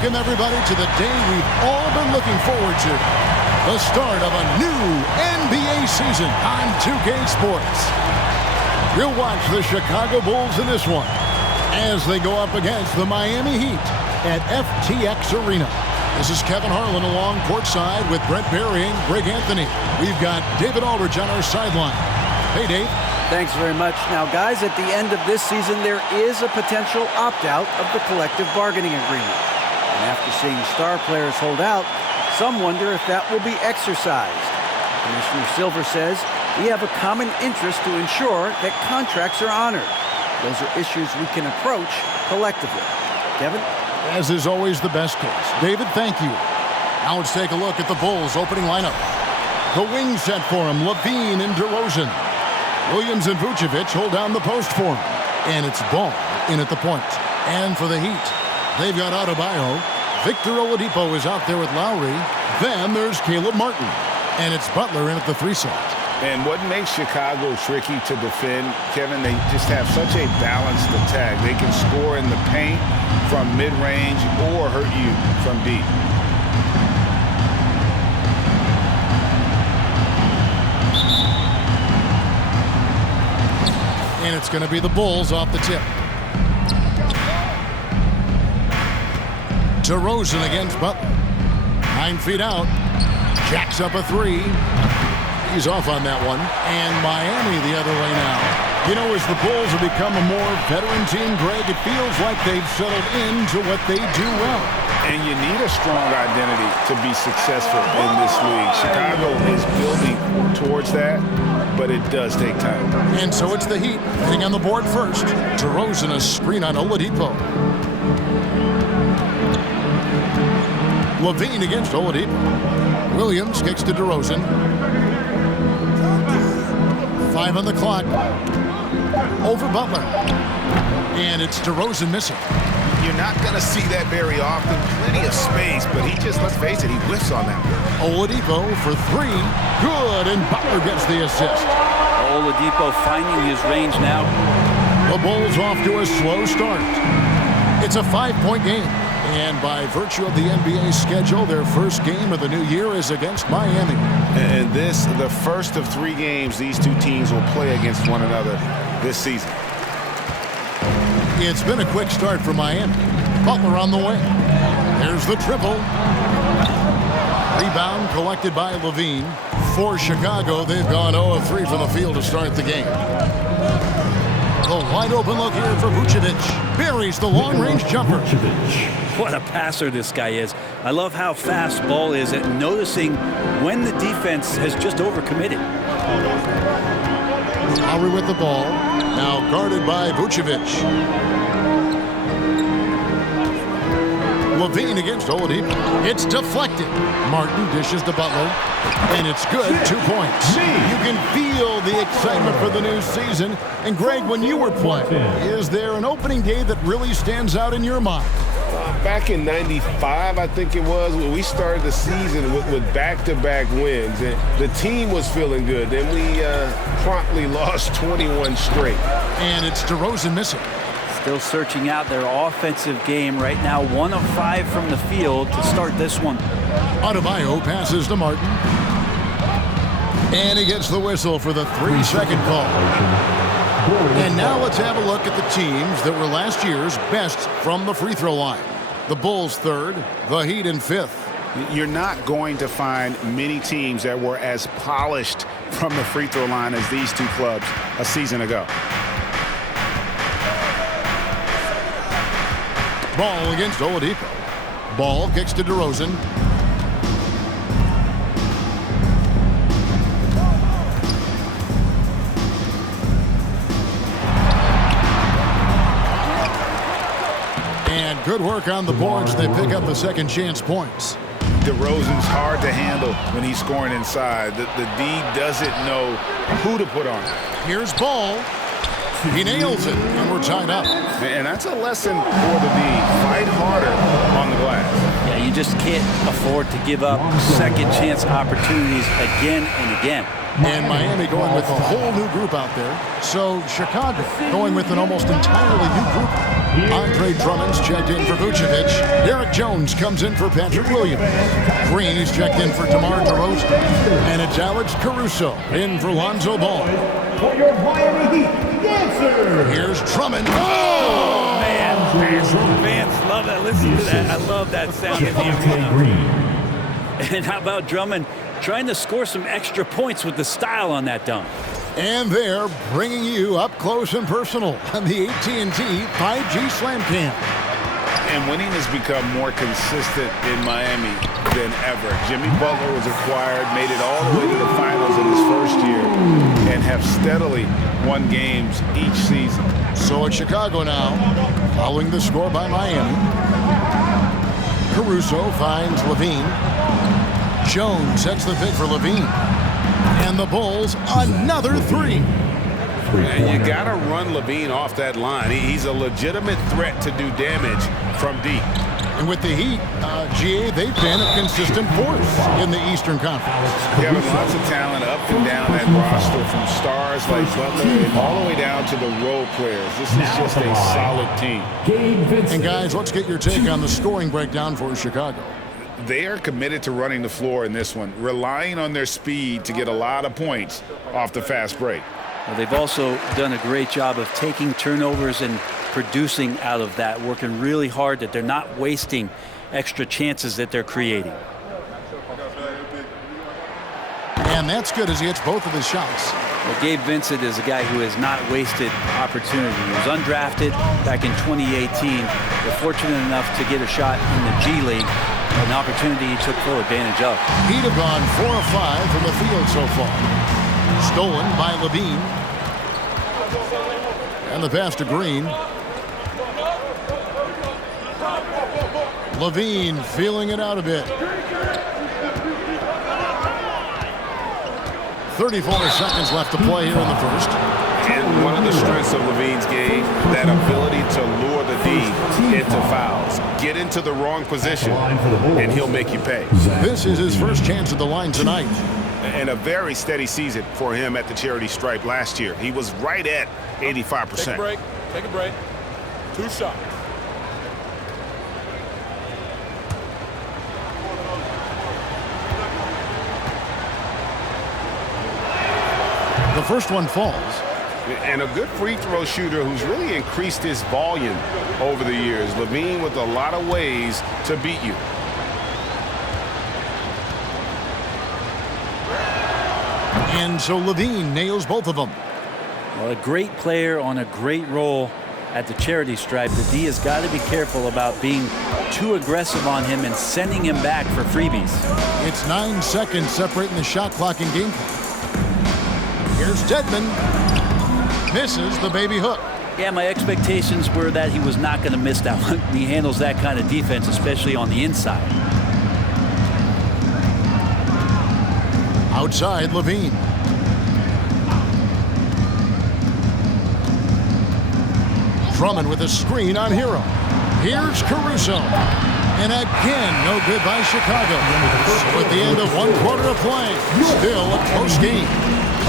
Welcome, everybody, to the day we've all been looking forward to. The start of a new NBA season on 2K Sports. We'll watch the Chicago Bulls in this one as they go up against the Miami Heat at FTX Arena. This is Kevin Harlan along courtside with Brent Barry and Greg Anthony. We've got David Aldridge on our sideline. Hey, Dave. Thanks very much. Now, guys, at the end of this season, there is a potential opt-out of the collective bargaining agreement. And after seeing star players hold out, some wonder if that will be exercised. Commissioner Silver says we have a common interest to ensure that contracts are honored. Those are issues we can approach collectively. Kevin? As is always the best case. David, thank you. Now let's take a look at the Bulls' opening lineup. The wing set for him, Levine and DeRozan. Williams and Vucevic hold down the post for him. And it's Ball in at the point. And for the Heat, they've got Adebayo. Victor Oladipo is out there with Lowry. Then there's Caleb Martin. And it's Butler in at the 3 slot. And what makes Chicago tricky to defend, Kevin, they just have such a balanced attack. They can score in the paint from mid-range or hurt you from deep. And it's going to be the Bulls off the tip. DeRozan against Butler. 9 feet out. Jacks up a 3. He's off on that one. And Miami the other way now. You know, as the Bulls have become a more veteran team, Greg, it feels like they've settled into what they do well. And you need a strong identity to be successful in this league. Chicago is building towards that, but it does take time. And so it's the Heat hitting on the board first. DeRozan a screen on Oladipo. Levine against Oladipo. Williams kicks to DeRozan. 5 on the clock. Over Butler. And it's DeRozan missing. You're not going to see that very often. Plenty of space, but he just, let's face it, he whiffs on that one. Oladipo for 3. Good, and Butler gets the assist. Oladipo finding his range now. The Bulls off to a slow start. It's a 5-point game. And by virtue of the NBA schedule, their first game of the new year is against Miami. And this, the first of 3 games these two teams will play against one another this season. It's been a quick start for Miami. Butler on the wing. There's the triple. Rebound collected by Levine. For Chicago, they've gone 0 of 3 from the field to start the game. The wide open look here for Vucevic. Buries the long-range jumper. What a passer this guy is. I love how fast Ball is at noticing when the defense has just overcommitted. Lowry with the ball. Now guarded by Vucevic. Levine against Oladipo. It's deflected. Martin dishes to Butler. And it's good. 2 points. You can feel the excitement for the new season. And Greg, when you were playing, is there an opening day that really stands out in your mind? Back in '95, I think it was, when we started the season with back-to-back wins. And the team was feeling good. Then we promptly lost 21 straight. And it's DeRozan missing. Still searching out their offensive game right now. 1 of 5 from the field to start this one. Adebayo passes to Martin. And he gets the whistle for the 3-second call. And now let's have a look at the teams that were last year's best from the free throw line. The Bulls 3rd, the Heat in 5th. You're not going to find many teams that were as polished from the free throw line as these two clubs a season ago. Ball against Oladipo. Ball kicks to DeRozan. And good work on the boards. They pick up the second chance points. DeRozan's hard to handle when he's scoring inside. The D doesn't know who to put on. Here's Ball. He nails it, and we're tied up. And that's a lesson for the D. Fight harder on the glass. Yeah, you just can't afford to give up second chance opportunities again and again. And Miami going with a whole new group out there. So Chicago going with an almost entirely new group. Andre Drummond's checked in for Vucevic. Derek Jones comes in for Patrick Williams. Green is checked in for DeMar DeRozan. And it's Alex Caruso in for Lonzo Ball. For your Miami Heat, dancer. Here's Drummond. Oh! Man, fans love that. Listen to that. I love that sound in the arena. And how about Drummond trying to score some extra points with the style on that dunk? And they're bringing you up close and personal on the AT&T 5G Slam Cam. And winning has become more consistent in Miami than ever. Jimmy Butler was acquired, made it all the way to the finals in his first year, and have steadily won games each season. So it's Chicago now, following the score by Miami. Caruso finds Levine. Jones sets the pick for Levine. And the Bulls, another three. And you got to run Levine off that line. He's a legitimate threat to do damage from deep. And with the Heat, GA, they've been a consistent force in the Eastern Conference. Yeah, with lots of talent up and down that roster, from stars like Butler and all the way down to the role players. This is just a solid team. And guys, let's get your take on the scoring breakdown for Chicago. They are committed to running the floor in this one, relying on their speed to get a lot of points off the fast break. Well, they've also done a great job of taking turnovers and producing out of that, working really hard that they're not wasting extra chances that they're creating. And that's good as he hits both of his shots. Well, Gabe Vincent is a guy who has not wasted opportunity. He was undrafted back in 2018. They're fortunate enough to get a shot in the G League, an opportunity he took full advantage of. He'd have gone 4 of 5 from the field so far. Stolen by Levine. And the pass to Green. Levine feeling it out a bit. 34 seconds left to play here in the first. And one of the strengths of Levine's game, that ability to lure the D into fouls. Get into the wrong position, and he'll make you pay. This is his first chance at the line tonight. And a very steady season for him at the charity stripe last year. He was right at 85%. Take a break. Take a break. 2 shots. The first one falls. And a good free throw shooter who's really increased his volume over the years. Levine with a lot of ways to beat you. And so Levine nails both of them. Well, a great player on a great role at the charity stripe. The D has got to be careful about being too aggressive on him and sending him back for freebies. It's 9 seconds separating the shot clock and game clock. Here's Dedmon. Misses the baby hook. Yeah, my expectations were that he was not going to miss that one. He handles that kind of defense, especially on the inside. Outside, Levine. Drummond with a screen on Hero. Here's Caruso. And again, no good by Chicago. So at the end of 1 quarter of play, still a close game.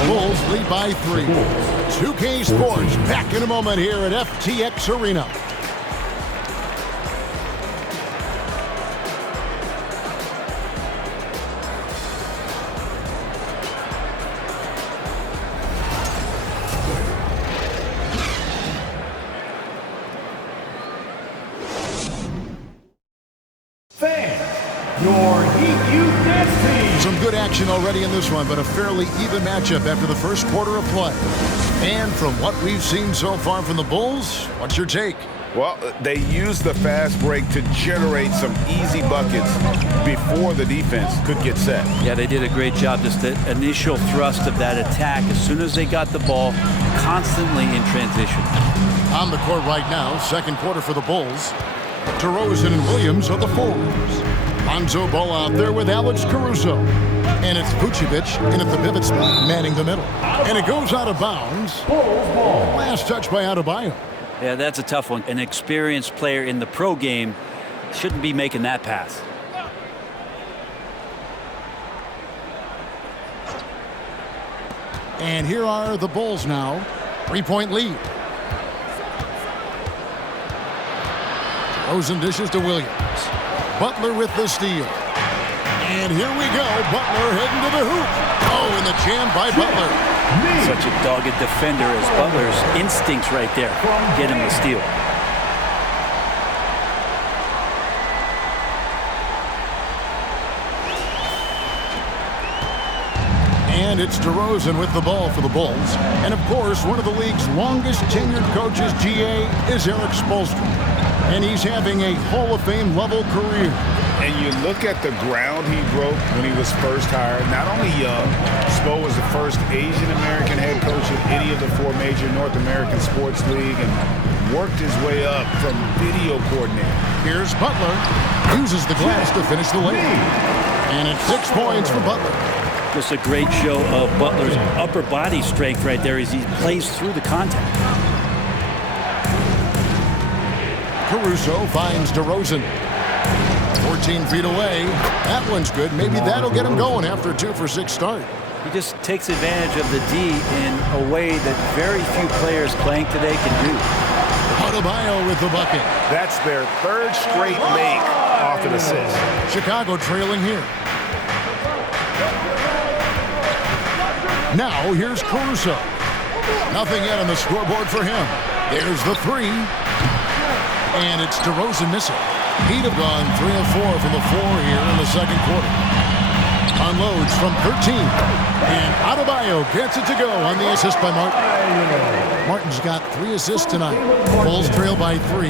Bulls lead by 3. 2K Sports back in a moment here at FTX Arena. Some good action already in this one, but a fairly even matchup after the first quarter of play. And from what we've seen so far from the Bulls, what's your take? Well, they used the fast break to generate some easy buckets before the defense could get set. Yeah, they did a great job. Just the initial thrust of that attack, as soon as they got the ball, constantly in transition. On the court right now, second quarter for the Bulls. DeRozan and Williams are the forwards. Lonzo Ball out there with Alex Caruso. And it's Vucevic in at the pivot spot, manning the middle. And it goes out of bounds. Last touch by Adebayo. Yeah, that's a tough one. An experienced player in the pro game shouldn't be making that pass. And here are the Bulls now. 3-point lead. Rosen dishes to Williams. Butler with the steal. And here we go. Butler heading to the hoop. Oh, and the jam by Butler. Such a dogged defender as Butler's instincts right there get him the steal. And it's DeRozan with the ball for the Bulls. And, of course, one of the league's longest tenured coaches, GA, is Eric Spoelstra. And he's having a Hall of Fame level career. And you look at the ground he broke when he was first hired. Not only young, Spo was the first Asian-American head coach in any of the 4 major North American sports league and worked his way up from video coordinator. Here's Butler. Uses the glass to finish the layup. And it's 6 points for Butler. Just a great show of Butler's upper body strength right there as he plays through the contact. Caruso finds DeRozan. 14 feet away. That one's good. Maybe that'll get him going after a 2-for-6 start. He just takes advantage of the D in a way that very few players playing today can do. Adebayo with the bucket. That's their 3rd straight make off an assist. Chicago trailing here. Now here's Caruso. Nothing yet on the scoreboard for him. There's the 3. And it's DeRozan missing. He'd have gone 3 of 4 from the floor here in the second quarter. Unloads from 13. And Adebayo gets it to go on the assist by Martin. Martin's got 3 assists tonight. Bulls trail by 3.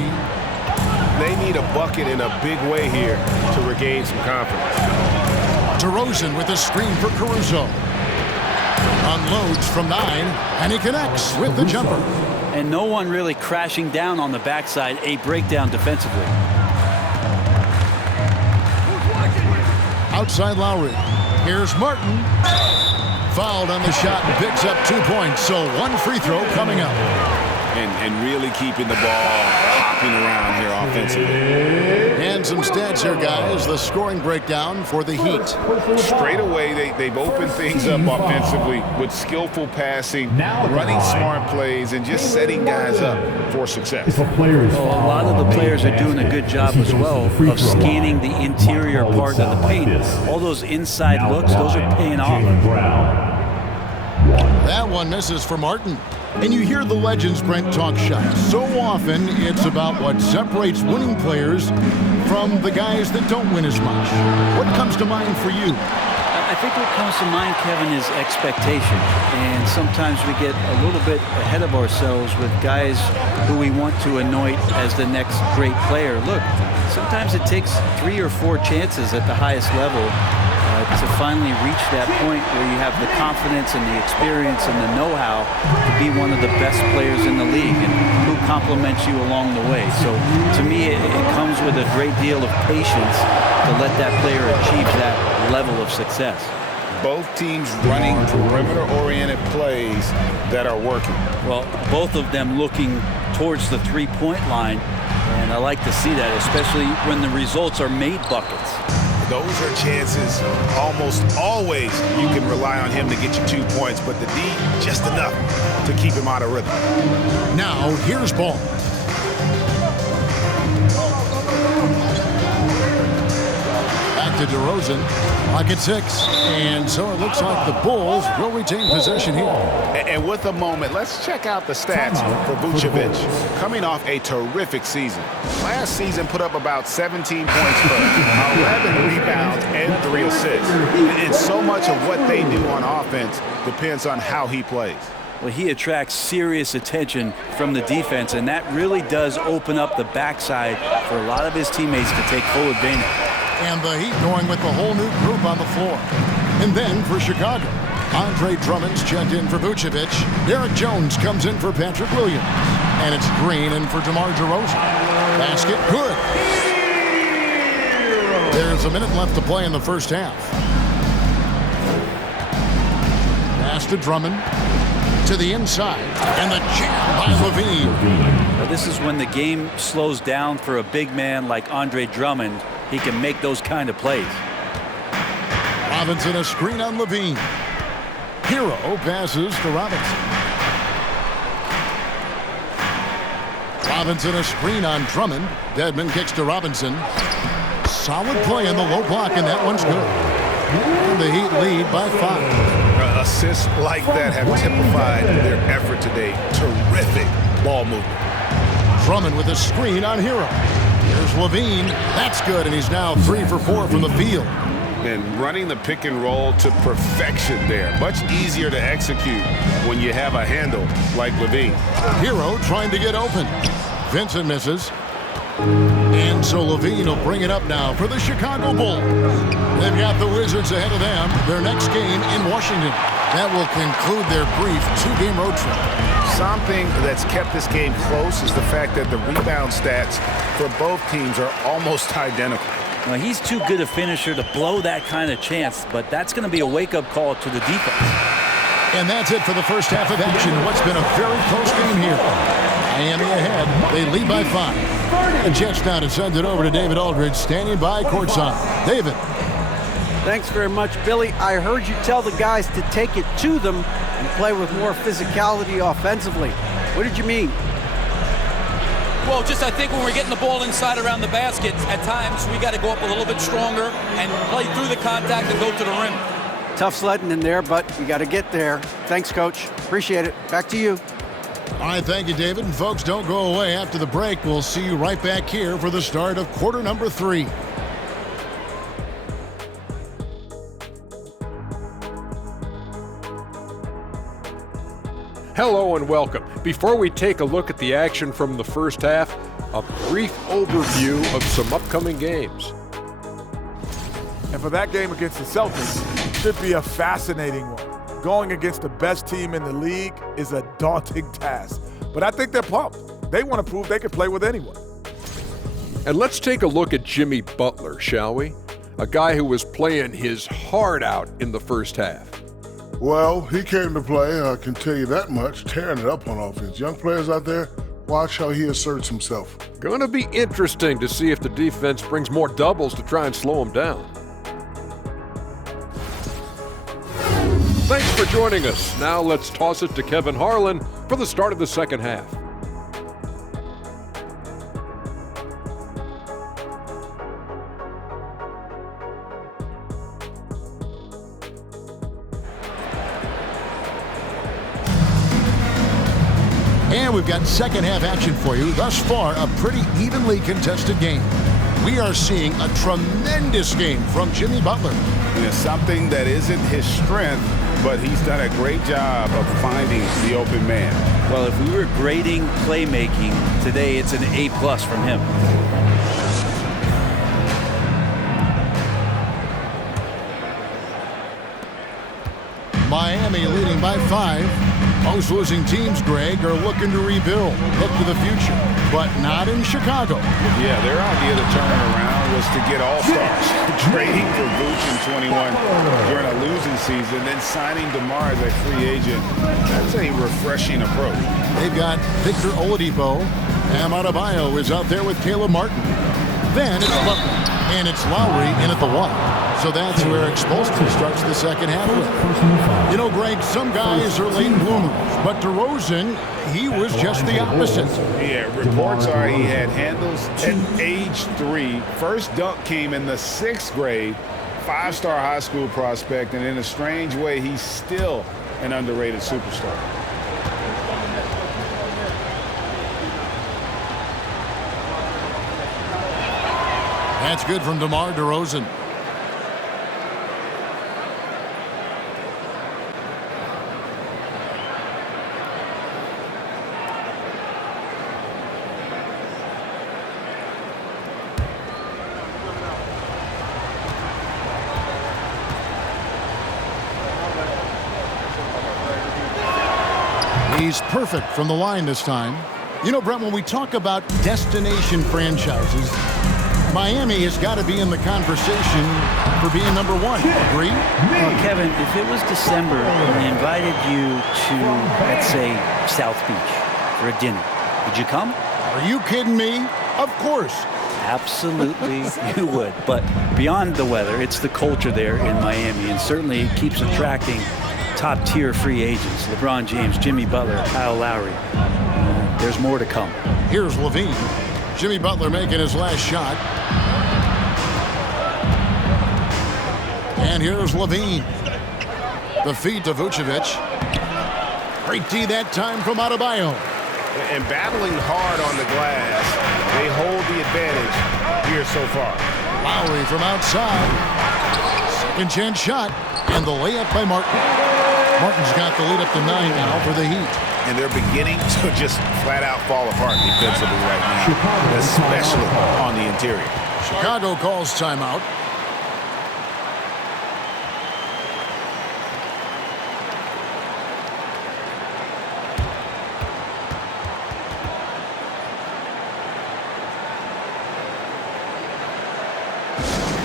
They need a bucket in a big way here to regain some confidence. DeRozan with a screen for Caruso. Unloads from 9, and he connects with the jumper. And no one really crashing down on the backside, a breakdown defensively. Outside Lowry. Here's Martin. Fouled on the shot and picks up 2 points. So 1 free throw coming up. And really keeping the ball hopping around here offensively. And some stats here, guys. The scoring breakdown for the Heat. Straight away, they've opened things up offensively with skillful passing, running smart plays, and just setting guys up for success. A lot of the players are doing a good job as well of scanning the interior part of the paint. All those inside looks, those are paying off. That one misses for Martin. And you hear the legends, Brent, talk shots. So often, it's about what separates winning players from the guys that don't win as much. What comes to mind for you? I think what comes to mind, Kevin, is expectation. And sometimes we get a little bit ahead of ourselves with guys who we want to anoint as the next great player. Look, sometimes it takes 3 or 4 chances at the highest level to finally reach that point where you have the confidence and the experience and the know-how to be one of the best players in the league and who compliments you along the way. So to me, it comes with a great deal of patience to let that player achieve that level of success. Both teams running perimeter-oriented plays that are working. Well, both of them looking towards the three-point line, and I like to see that, especially when the results are made buckets. Those are chances almost always you can rely on him to get you 2 points, but the D, just enough to keep him out of rhythm. Now, here's Ball. Back to DeRozan. Clock at 6. And so it looks like the Bulls will retain possession here. And with a moment, let's check out the stats for Vucevic. Coming off a terrific season. Last season put up about 17 points per 11 rebounds and 3 assists. And so much of what they do on offense depends on how he plays. Well, he attracts serious attention from the defense, and that really does open up the backside for a lot of his teammates to take full advantage. And the Heat going with the whole new group on the floor. And then for Chicago, Andre Drummond's checked in for Vucevic. Derek Jones comes in for Patrick Williams. And it's Green in for DeMar DeRozan. Basket good. There's a minute left to play in the first half. to Drummond. To the inside. And the jam by Levine. Well, this is when the game slows down for a big man like Andre Drummond. He can make those kind of plays. Robinson a screen on Levine. Hero passes to Robinson. Robinson a screen on Drummond. Dedmon kicks to Robinson. Solid play in the low block, and that one's good. And the Heat lead by 5. Assists like that have typified their effort today. Terrific ball movement. Drummond with a screen on Hero. Here's Levine. That's good, and he's now 3 for 4 from the field. And running the pick and roll to perfection there. Much easier to execute when you have a handle like Levine. Hero trying to get open. Vincent misses. And so Levine will bring it up now for the Chicago Bulls. They've got the Wizards ahead of them. Their next game in Washington. That will conclude their brief 2-game road trip. Something that's kept this game close is the fact that the rebound stats for both teams are almost identical. Well, he's too good a finisher to blow that kind of chance, but that's going to be a wake-up call to the defense. And that's it for the first half of action. What's been a very close game here. Miami ahead. They lead by 5. The Jets now to send it over to David Aldridge, standing by courtside. David. Thanks very much, Billy. I heard you tell the guys to take it to them and play with more physicality offensively. What did you mean? Well, just I think when we're getting the ball inside around the basket, at times we got to go up a little bit stronger and play through the contact and go to the rim. Tough sledding in there, but you got to get there. Thanks, Coach. Appreciate it. Back to you. All right, thank you, David. And folks, don't go away. After the break, we'll see you right back here for the start of quarter number 3. Hello and welcome. Before we take a look at the action from the first half, a brief overview of some upcoming games. And for that game against the Celtics, should be a fascinating one. Going against the best team in the league is a daunting task. But I think they're pumped. They want to prove they can play with anyone. And let's take a look at Jimmy Butler, shall we? A guy who was playing his heart out in the first half. Well, he came to play, I can tell you that much, tearing it up on offense. Young players out there, watch how he asserts himself. Going to be interesting to see if the defense brings more doubles to try and slow him down. Thanks for joining us. Now let's toss it to Kevin Harlan for the start of the second half. And we've got second half action for you. Thus far, a pretty evenly contested game. We are seeing a tremendous game from Jimmy Butler. It's something that isn't his strength, but he's done a great job of finding the open man. Well, if we were grading playmaking today, it's an A+ from him. Miami leading by 5. Most losing teams, Greg, are looking to rebuild, look to the future, but not in Chicago. Yeah, their idea to turn it around was to get all-stars, trading for Vooch in 21 during a losing season, then signing DeMar as a free agent. That's a refreshing approach. They've got Victor Oladipo. Bam Adebayo is out there with Caleb Martin. Then it's Butler, and it's Lowry in at the 1. So that's where Expulsion starts the second half with. You know, Greg, some guys are late bloomers, but DeRozan, he was just the opposite. Yeah, reports are he had handles at age 3. First dunk came in the 6th grade, 5-star high school prospect, and in a strange way, he's still an underrated superstar. That's good from DeMar DeRozan. He's perfect from the line this time. You know, Brent, when we talk about destination franchises, Miami has got to be in the conversation for being number one. Agree? Well, Kevin, if it was December and they invited you to, let's say, South Beach for a dinner, would you come? Are you kidding me? Of course. Absolutely, you would. But beyond the weather, it's the culture there in Miami, and certainly it keeps attracting top-tier free agents. LeBron James, Jimmy Butler, Kyle Lowry. There's more to come. Here's Levine. Jimmy Butler making his last shot. And here's Levine. The feed to Vucevic. Great D that time from Adebayo. And battling hard on the glass, they hold the advantage here so far. Lowry from outside. Second chance shot. And the layup by Martin. Martin's got the lead up to 9 now for the Heat. And they're beginning to just flat out fall apart defensively right now, especially on the interior. Chicago calls timeout.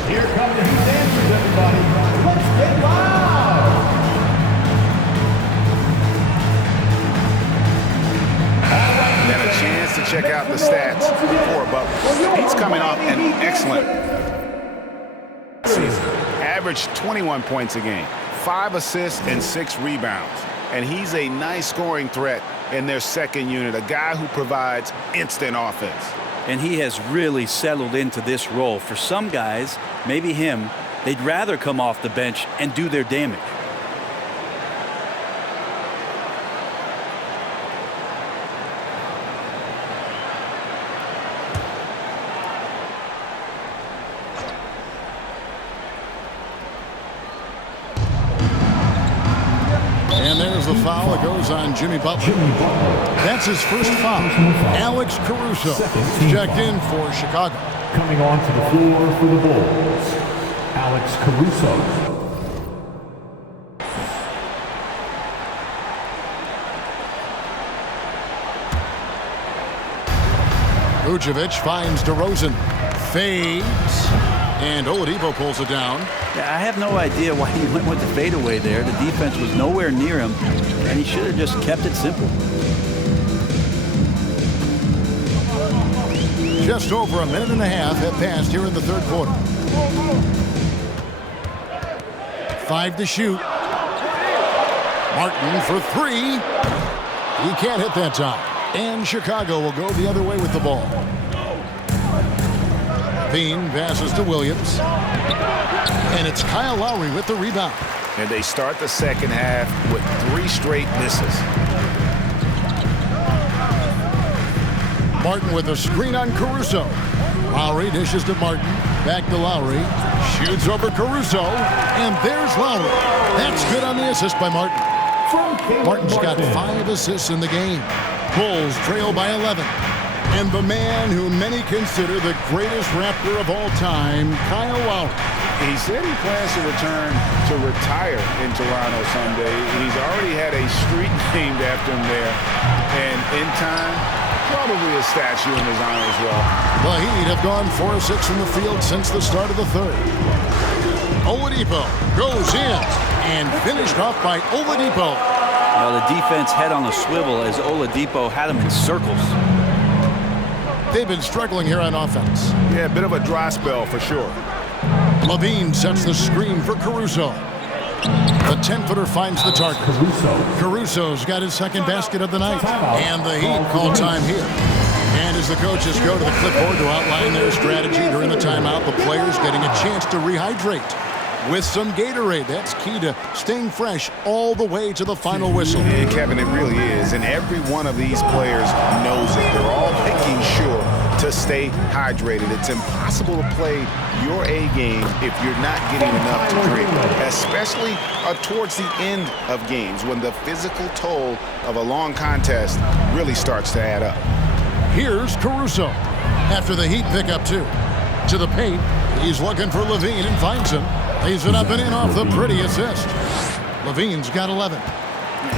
Here come the Heat dancers, everybody. Let's get loud! And a chance to check out the stats for Butler. He's coming off an excellent season. Averaged 21 points a game, 5 assists and 6 rebounds. And he's a nice scoring threat in their second unit, a guy who provides instant offense. And he has really settled into this role. For some guys, maybe him, they'd rather come off the bench and do their damage. And there's the foul that goes on Jimmy Butler. That's his first foul. Alex Caruso checked in for Chicago. Coming onto the floor for the Bulls, Alex Caruso. Vucevic finds DeRozan. Fades. And Oladipo pulls it down. Yeah, I have no idea why he went with the fadeaway there. The defense was nowhere near him, and he should have just kept it simple. Just over a minute and a half have passed here in the third quarter. 5 to shoot. Martin for 3. He can't hit that time. And Chicago will go the other way with the ball. Bean passes to Williams. And it's Kyle Lowry with the rebound. And they start the second half with 3 straight misses. Martin with a screen on Caruso. Lowry dishes to Martin. Back to Lowry. Shoots over Caruso. And there's Lowry. That's good on the assist by Martin. Martin's got 5 assists in the game. Bulls trail by 11. And the man who many consider the greatest Raptor of all time, Kyle Lowry. He said he plans to return to retire in Toronto someday. He's already had a street named after him there. And in time, probably a statue in his honor as well. The Heat have gone 4 of 6 from the field since the start of the third. Oladipo goes in and finished off by Oladipo. Well, the defense head on a swivel as Oladipo had him in circles. They've been struggling here on offense. Yeah, a bit of a dry spell for sure. Levine sets the screen for Caruso. The 10-footer finds the target. Caruso's got his second basket of the night. And the Heat call time here. And as the coaches go to the clipboard to outline their strategy during the timeout, the players getting a chance to rehydrate with some Gatorade. That's key to staying fresh all the way to the final whistle. Yeah, Kevin, it really is. And every one of these players knows it. They're all making sure to stay hydrated. It's impossible to play your A game if you're not getting enough to drink, especially towards the end of games when the physical toll of a long contest really starts to add up. Here's Caruso after the Heat pick up 2. To the paint, he's looking for Levine and finds him. Leaves it up and in off the pretty assist. Levine's got 11.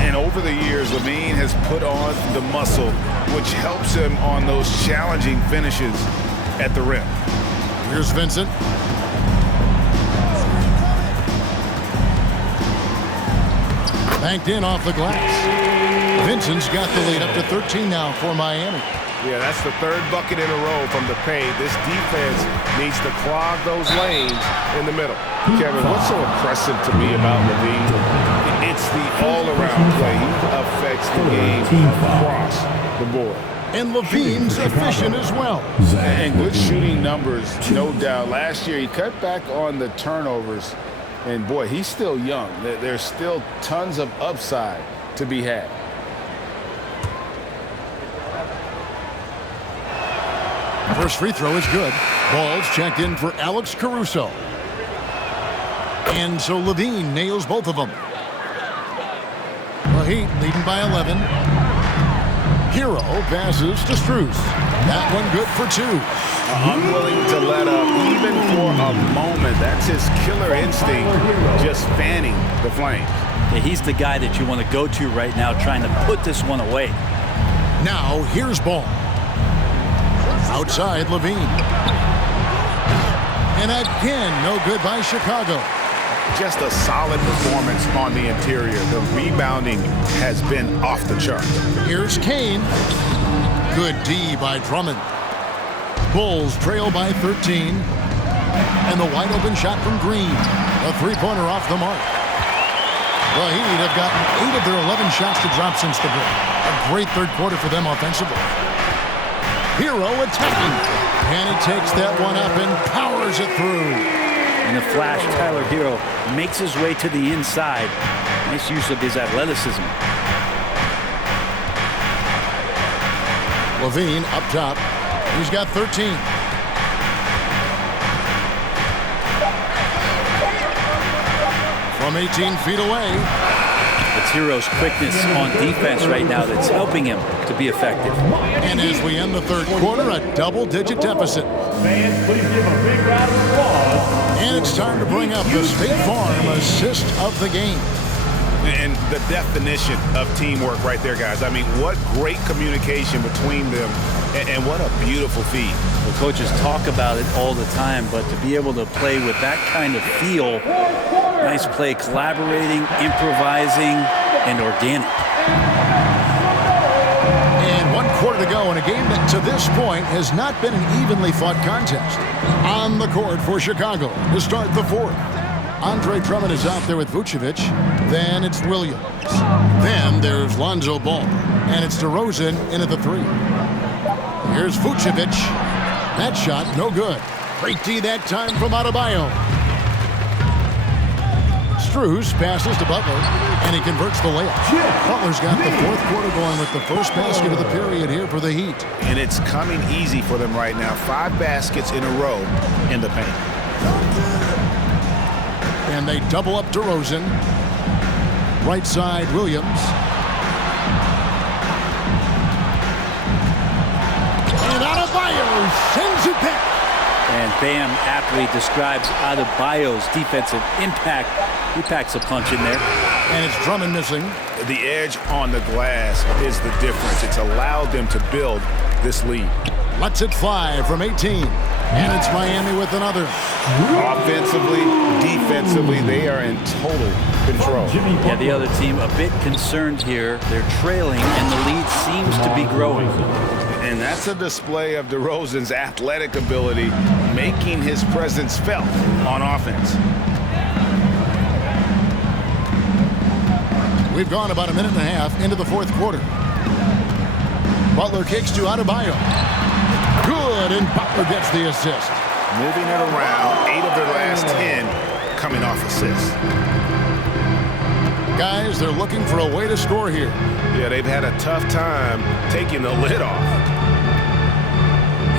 And over the years, Levine has put on the muscle, which helps him on those challenging finishes at the rim. Here's Vincent. Banked in off the glass. Vincent's got the lead up to 13 now for Miami. Yeah, that's the third bucket in a row from the paint. This defense needs to clog those lanes in the middle. Kevin, what's so impressive to me about LaVine? It's the all-around play. He affects the game across the board. And LaVine's efficient as well. And good shooting numbers, no doubt. Last year, he cut back on the turnovers. And, boy, he's still young. There's still tons of upside to be had. First free throw is good. Ball's checked in for Alex Caruso. And so LaVine nails both of them. The Heat leading by 11. Hero passes to Strus. That one good for 2. Unwilling to let up even for a moment. That's his killer instinct, just fanning the flames. Yeah, he's the guy that you want to go to right now, trying to put this one away. Now here's Ball. Outside LaVine. And again, no good by Chicago. Just a solid performance on the interior. The rebounding has been off the chart. Here's Kane. Good D by Drummond. Bulls trail by 13. And the wide open shot from Green. A three-pointer off the mark. The Heat have gotten 8 of their 11 shots to drop since the break. A great third quarter for them offensively. Hero attacking. And he takes that one up and powers it through. In the flash, Tyler Hero makes his way to the inside. Nice use of his athleticism. LaVine up top. He's got 13. From 18 feet away. It's Hero's quickness on defense right now that's helping him to be effective. And as we end the third quarter, a double-digit deficit. Fans, please give a big round of applause. And it's time to bring up the State Farm assist of the game. And the definition of teamwork right there, guys. I mean, what great communication between them, and what a beautiful feed. The coaches talk about it all the time, but to be able to play with that kind of feel, nice play, collaborating, improvising, and organic. And 1 quarter to go in a game that to this point has not been an evenly fought contest. On the court for Chicago to start the fourth. Andre Drummond is out there with Vucevic. Then it's Williams. Then there's Lonzo Ball. And it's DeRozan in at the 3. Here's Vucevic. That shot, no good. Great D that time from Adebayo. Strus passes to Butler, and he converts the layup. Butler's got the fourth quarter going with the first basket of the period here for the Heat. And it's coming easy for them right now. 5 baskets in a row in the paint. And they double up DeRozan. Right side, Williams. And Adebayo sends it back. And Bam aptly describes Adebayo's defensive impact. He packs a punch in there. And it's Drummond missing. The edge on the glass is the difference. It's allowed them to build this lead. Lets it fly from 18. And it's Miami with another. Offensively, defensively, they are in total control. Yeah, the other team a bit concerned here. They're trailing, and the lead seems to be growing. And that's a display of DeRozan's athletic ability, making his presence felt on offense. We've gone about a minute and a half into the fourth quarter. Butler kicks to Adebayo. Good, and Butler gets the assist. Moving it around, 8 of their last 10 coming off assists. Guys, they're looking for a way to score here. Yeah, they've had a tough time taking the lid off.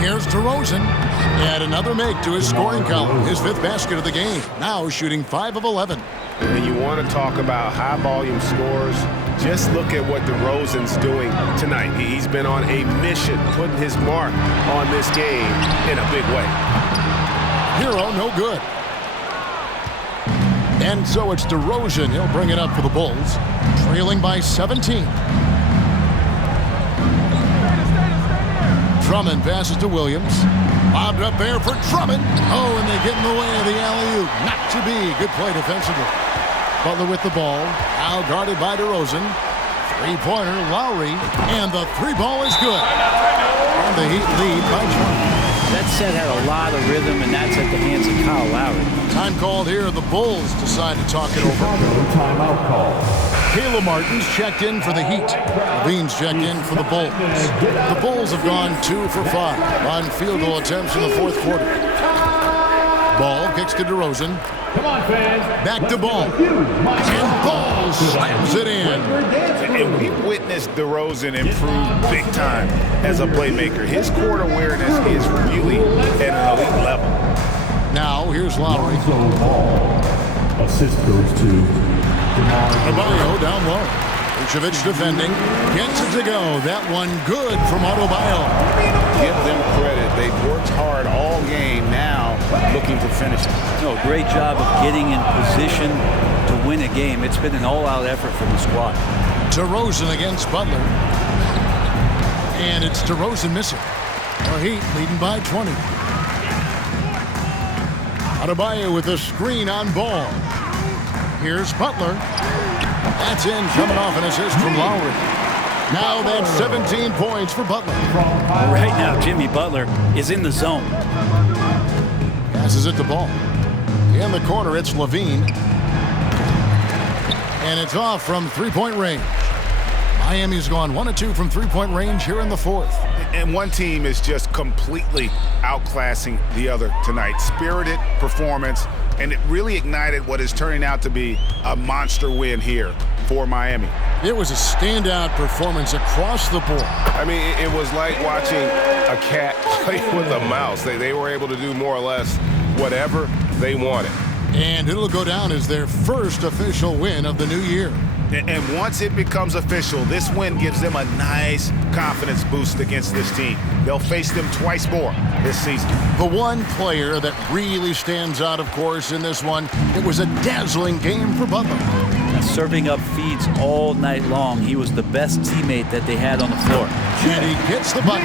Here's DeRozan. Add another make to his scoring column. His 5th basket of the game. Now shooting 5 of 11. And you want to talk about high-volume scores, just look at what DeRozan's doing tonight. He's been on a mission, putting his mark on this game in a big way. Hero, no good. And so it's DeRozan. He'll bring it up for the Bulls. Trailing by 17. Drummond passes to Williams. Lobbed up there for Drummond. Oh, and they get in the way of the alley-oop. Not to be. Good play defensively. Butler with the ball. Now guarded by DeRozan. Three-pointer, Lowry. And the three ball is good. And the Heat lead by 20. That set had a lot of rhythm, and that's at the hands of Kyle Lowry. Time called here. The Bulls decide to talk it over. Timeout call. Caleb Martin's checked in for the Heat. Levine's checked in for the Bulls. The Bulls have gone 2 for 5 on field goal attempts in the fourth quarter. Ball kicks to DeRozan. Come on, fans. Back to Ball. And Ball slams it in. And we've witnessed DeRozan improve big time as a playmaker. His court awareness is really at an elite level. Now, here's Lowry. Assist goes to Adebayo down low. Vucevic defending. Gets it to go. That one good from Adebayo. Give them credit. They've worked hard all game, now looking to finish it. No, great job of getting in position to win a game. It's been an all-out effort from the squad. DeRozan against Butler. And it's DeRozan missing. The Heat leading by 20. Adebayo with a screen on Ball. Here's Butler. That's in, coming off an assist from Lowry. Now that's 17 points for Butler. Right now, Jimmy Butler is in the zone. Passes it to Ball. In the corner, it's Levine. And it's off from three-point range. Miami's gone 1 of 2 from three-point range here in the fourth. And one team is just completely outclassing the other tonight. Spirited performance, and it really ignited what is turning out to be a monster win here for Miami. It was a standout performance across the board. I mean, it was like watching a cat play with a mouse. They were able to do more or less whatever they wanted. And it'll go down as their first official win of the new year. And once it becomes official, this win gives them a nice confidence boost against this team. They'll face them twice more this season. The one player that really stands out, of course, in this one, it was a dazzling game for Butler. Serving up feeds all night long. He was the best teammate that they had on the floor. And he gets the bucket.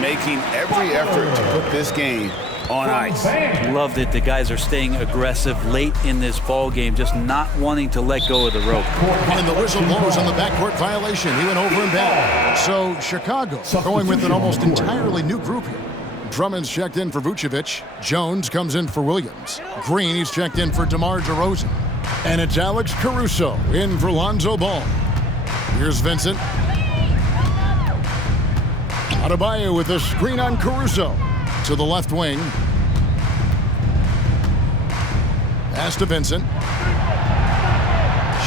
Making every effort to put this game on ice. Loved it. The guys are staying aggressive late in this ball game, just not wanting to let go of the rope. And the whistle blows on the backcourt violation. He went over and back. So Chicago going with an almost entirely new group here. Drummond's checked in for Vucevic. Jones comes in for Williams. Green, he's checked in for DeMar DeRozan. And it's Alex Caruso in for Lonzo Ball. Here's Vincent. Adebayo with a screen on Caruso. To the left wing. Pass to Vincent.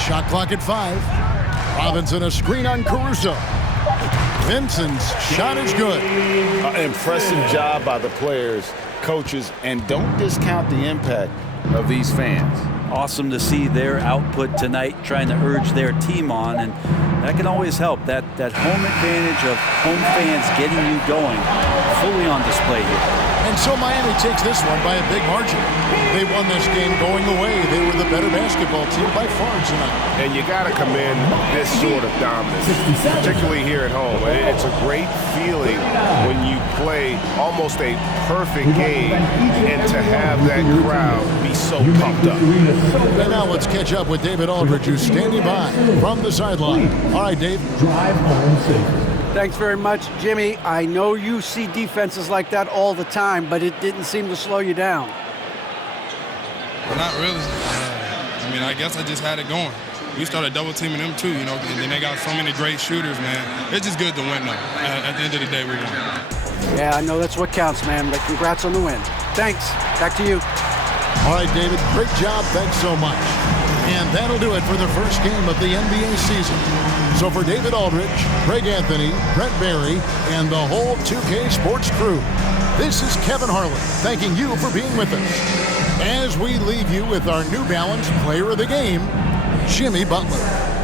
Shot clock at 5. Robinson a screen on Caruso. Vincent's shot is good. Impressive job by the players, coaches, and don't discount the impact of these fans. Awesome to see their output tonight, trying to urge their team on, and that can always help. That home advantage of home fans getting you going, fully on display here. And so Miami takes this one by a big margin. They won this game going away. They were the better basketball team by far tonight. And you got to commend this sort of dominance, particularly here at home. It's a great feeling when you play almost a perfect game and to have that crowd be so pumped up. And now let's catch up with David Aldridge, who's standing by from the sideline. All right, Dave. drive home safe. Thanks very much, Jimmy. I know you see defenses like that all the time, but it didn't seem to slow you down. Well, not really. I mean, I guess I just had it going. We started double teaming them too, and then they got so many great shooters, man. It's just good to win, though. At the end of the day, we won. Yeah, I know that's what counts, man, but congrats on the win. Thanks. Back to you. All right, David, great job. Thanks so much. And that'll do it for the first game of the NBA season. So for David Aldridge, Greg Anthony, Brett Barry, and the whole 2K Sports crew, this is Kevin Harlan thanking you for being with us as we leave you with our New Balance Player of the Game, Jimmy Butler.